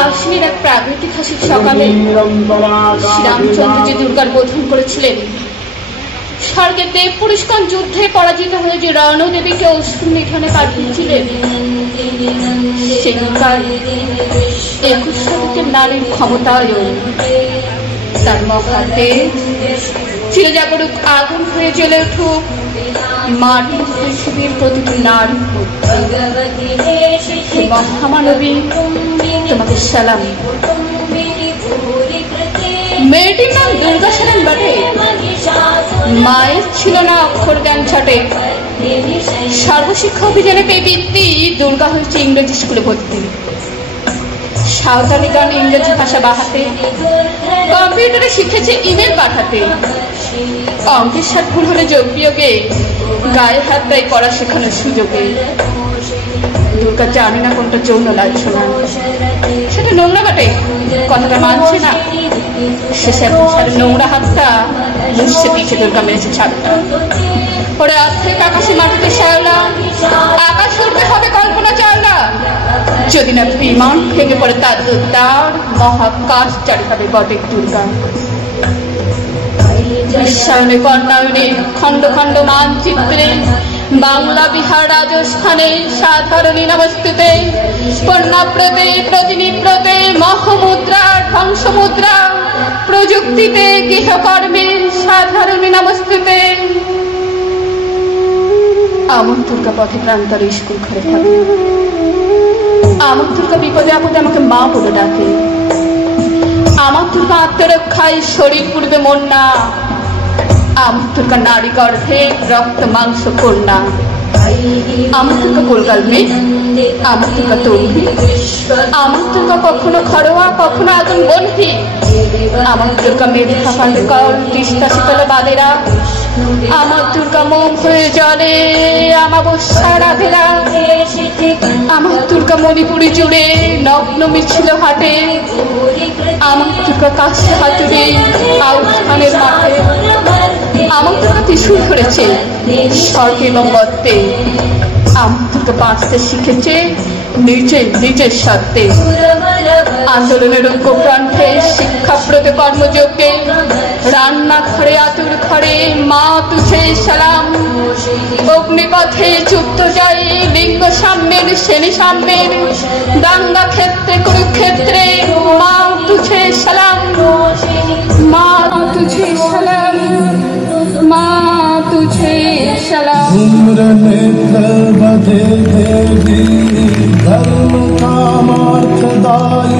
আশ্বিনের এক প্রাগৈতিহাসিক সকালে শ্রীরামচন্দ্র যে দুর্গার বোধন করেছিলেন, স্বর্গের দেব পুরুষগণ যুদ্ধে পরাজিত হয়ে যে রণদেবীকে অশ্রু নিধনে পাঠিয়েছিলেন, সেই দুর্গার 21 শতকের নারীর ক্ষমতায়ন, তার মহাতে চিরজাগরুক আগুন হয়ে জ্বলে উঠুক মাটির পৃথিবীর প্রতিটি নারী। মহামানবী, তোমাকে সালাম। মেয়েটির নাম দুর্গা সেন বটে, মায়ের ছিল না অক্ষর জ্ঞান ছটে। সর্বশিক্ষা অভিযানে পেয়ে বৃত্তি দুর্গা হয়েছে ইংরেজি স্কুলে ভর্তি। সাঁওতালি গান ইংরেজি ভাষা বাহাতে, কম্পিউটারে শিখেছে ইমেল পাঠাতে। অঙ্কের সাথ ভুল হলে যোগ বিয়োগে গায়ে হাত দেয় পড়া শেখানোর সুযোগে। দুর্গা জানে না কোনটা যৌন লাঞ্ছনা, সেটা নোংরা বটে, কথাটা মানছে না। শেষে নোংরা হাতটা মুছছে পিঠে দুর্গা মেরেছে ছাদটা। ওরে অর্ধেক আকাশে মাটিতে শ্যাওলা, আকাশ উঠতে হবে কল্পনা চাওলা। যদি না বিমান ভেঙে পড়ে তার দুর্দার, মহাকাশ চারি হবে বটে দুর্গা। বিশ্বায়নে কর্ণায়নে খণ্ড খণ্ড মানচিত্রে, বাংলা বিহার রাজস্থানে সাধারণী নমস্তুতে। পণ্যব্রতে প্রতিনিব্রতে মহমুদ্রা ধ্বংসমুদ্রা, প্রযুক্তিতে গৃহকর্মে সাধারণী নমস্তুতে। আমার দুর্গা পথে প্রান্তরে স্কুল ঘরে থাকে, আমার দুর্গা বিপদে আপদে আমাকে মা বলে ডাকে। আমার দুর্গা আত্মরক্ষায় শরীর পূর্বে মন না, আমার দুর্গা নারী গর্ভে রক্ত মাংস কন্যা। আমার দুর্গা গোলগাল মেয়ে, আমার দুর্গা তরুণী, আমার দুর্গা কখনো ঘরোয়া কখনো আগুন বন্ধি। আমার দুর্গা মেধা পান্ডকর তিস্তা শীতল বাদেরা, আমার দুর্গা মোম হয়ে জলে আমাবস্যা রাধেরা। আমার দুর্গা মণিপুরি জুড়ে নগ্ন মিছিল হাটে, আমার দুর্গা কাছে হাতুড়ে আউখানের মাঠে। আমার দুর্গা ত্রিশূল ধরেছে স্বর্গে এবং গর্তে, আমার দুর্গা বাঁচতে শিখেছে নিজের সত্ত্বে। আন্দোলনের ঐক্যপ্রান্তে শিক্ষাব্রতে কর্মযোগ্যে, রান্নাঘরে আতুর ঘরে মা তুঝে সালাম। অগ্নিপথে চুপ্ত যাই লিঙ্গ সাম্যের শ্রেণী সাম্যের, দাঙ্গা ক্ষেত্রে কুরুক্ষেত্রে মা তুঝে সালাম। মা তুঝে সালাম, মা তুঝে সালাম। धर्म कामार्थदायिनी